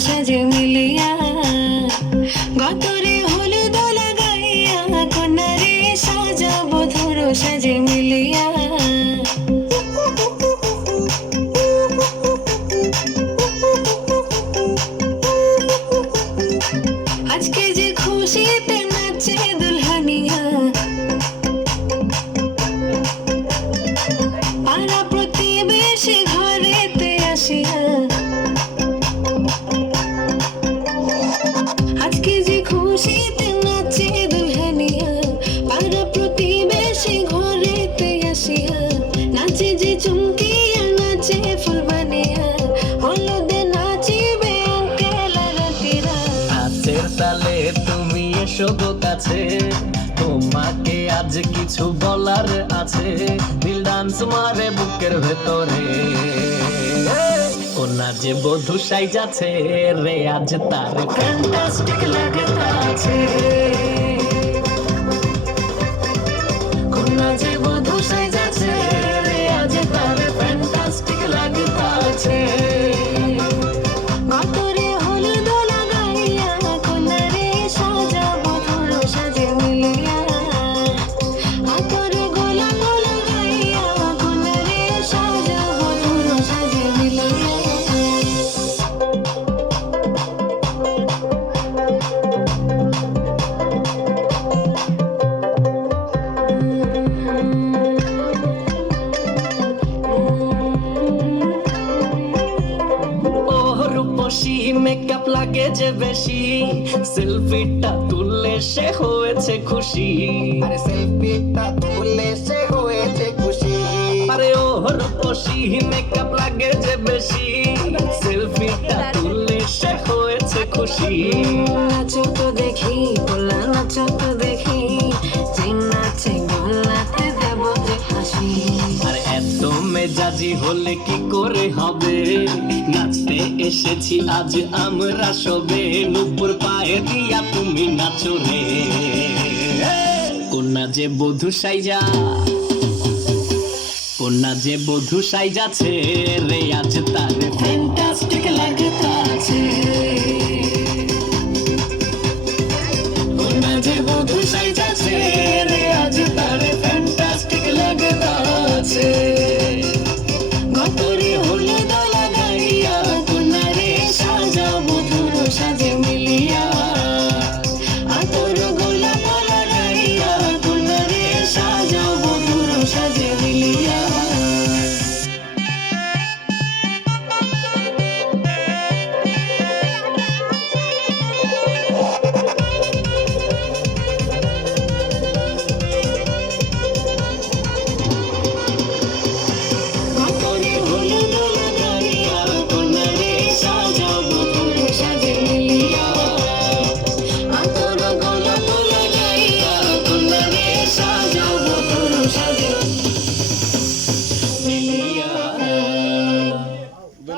সাজে মিলিয়া গতরে হলুদ লাগাইয়া কন্যারে সাজাবো ধরো সাজে মিলিয়া আজকে যে খুশিতে নাচে দুলহানিয়া পাড়া প্রতিবেশী ঘরেতে আসিয়া আজকে যে খুশিতে নাচে দুলহানিয়া পাড়া প্রতিবেশী ঘরেতে আসিয়া নাচে যে চুমকিয়া নাচে ফুলবানিয়া হলুদে নাচিবে আঙ্কেল আর আন্টিরা নাচের তালে তুমি এসো গো কাছে তোমাকে আজ কিছু বলার আছে দিল ডান্স মারে বুকের ভেতরে কোনা যে বধূ সাইজাছে রে আজ তার ফ্যান্টাস্টিক লাগতাছে কোনা যে বধূ সাইজাছে রে আজ তার ফ্যান্টাস্টিক লাগতাছে গতরে হলুদ লাগাইয়া কন্যারে সাজাবো ধরো সাজে মিলিয়া গতরে গোলাপ লাগাইয়া কন্যারে সাজাবো ধরো সাজে মিলিয়া রূপসী মেকআপ লাগে যে বেশি সেলফিটা তুললে সে হয়েছে খুশি আরে সেলফিটা তুললে সে হয়েছে খুশি আরে ও রূপসী মেকআপ লাগে যে বেশি সেলফিটা তুললে সে হয়েছে খুশি নাচো তো দেখি গোলা নাচো তো দেখি যে নাচে গোলাতে দেব যে হাসি আর এত মেজাজি হলে কি করে হবে নাচতে এসেছি আজ আমরা সবে নুপুর পায়ে দিয়া তুমি নাচো রে কোনা যে বধূ সাইজা কোনা যে বধূ সাইজাছে রে আজ